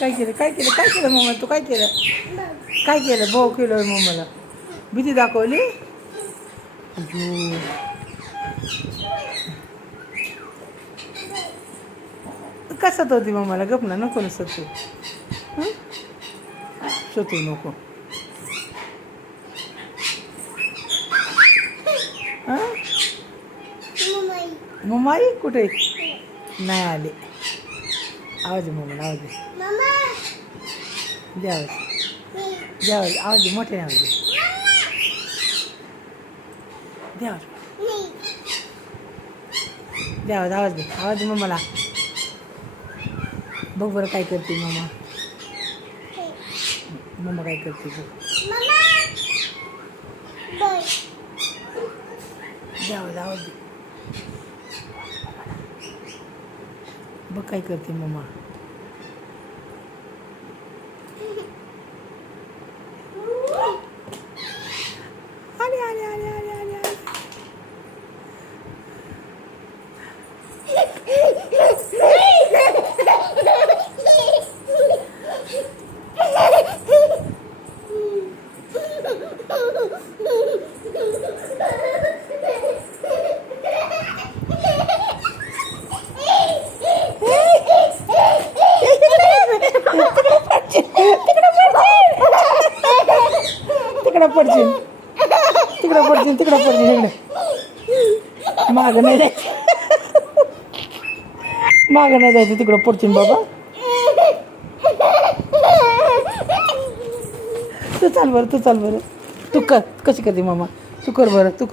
काय केलं काय केलं काय केलं मम्मा तू काय केलं काय केलं भाऊ केलं मम्माला भीती दाखवली अय्यो. कसं होती मम्माला गप ना नको ना सतू सतू नको हां मम्माई कुठे नाही आले आवाज मम्माला आवाज दे आवाज दे आवाज दे मोठे आवाज दे आवाज दे आवाज दे मम्माला बघ बरं काय करते मम्मा काय करते बघ दे आवाज दे बघ काय करते मम्मा आले आले आले आले आले आले तिकडं पडशील इकडे मागं नाही जायचं तिकडं पडशील बाबा तू चाल बरं तू कर कशी करते मामा तू कर बरं कर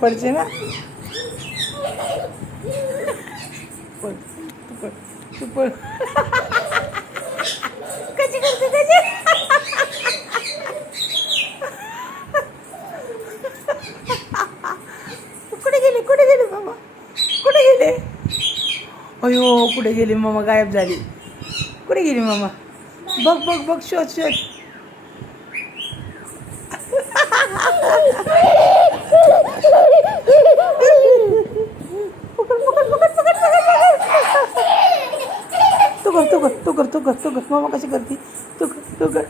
पडची ना पड तू पड कशी करते त्याची कुठे गेले मामा कुठे गेले अयो कुठे गेली मामा गायब झाली कुठे गेली मामा बघ शोध तू कर मामा कशी करते तू कर